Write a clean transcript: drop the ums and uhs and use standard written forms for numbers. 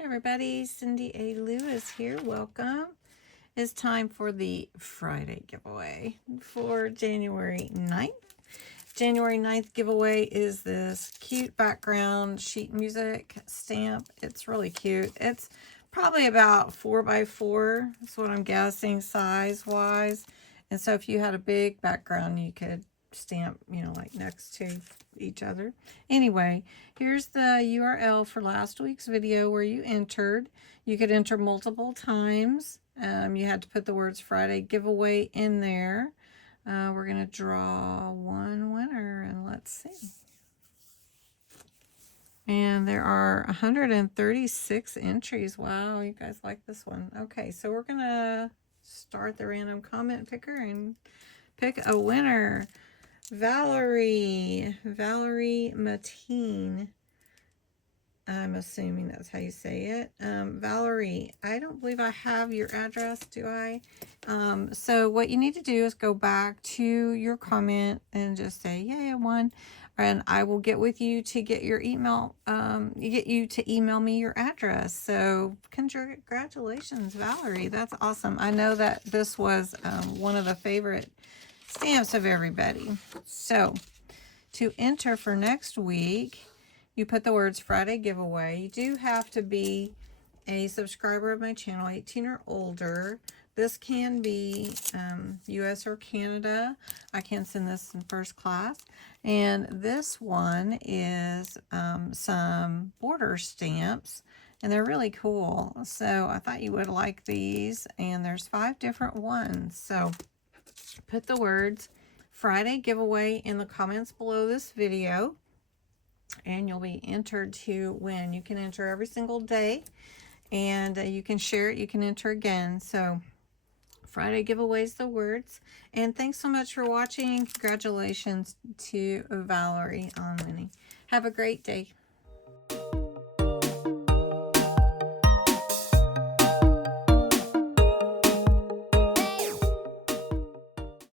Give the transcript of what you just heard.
Everybody, CindyALewis here. Welcome. It's time for the Friday giveaway for January 9th. January 9th giveaway is this cute background sheet music stamp. It's really cute. It's probably about 4x4. That's what I'm guessing size-wise. And so if you had a big background, you could stamp, like next to each other. Anyway, here's the URL for last week's video where you entered. You could enter multiple times. You had to put the words Friday giveaway in there. We're going to draw one winner, and let's see. And there are 136 entries. Wow, you guys like this one. Okay, so we're going to start the random comment picker and pick a winner. Valerie Mateen. I'm assuming that's how you say it. Valerie, I don't believe I have your address, do I? So what you need to do is go back to your comment and just say, yay, I won. And I will get with you to get your email, get you to email me your address. So congratulations, Valerie. That's awesome. I know that this was one of the favorite stamps of everybody. So to enter for next week, you put the words Friday giveaway. You do have to be a subscriber of my channel, 18 or older. This can be US or Canada. I can send this in first class. And this one is some border stamps, and they're really cool. So I thought you would like these, and there's 5 different ones. So put the words Friday giveaway in the comments below this video, and you'll be entered to win. You can enter every single day, and you can share it. You can enter again. So Friday giveaways the words. And thanks so much for watching. Congratulations to Valerie on winning. Have a great day.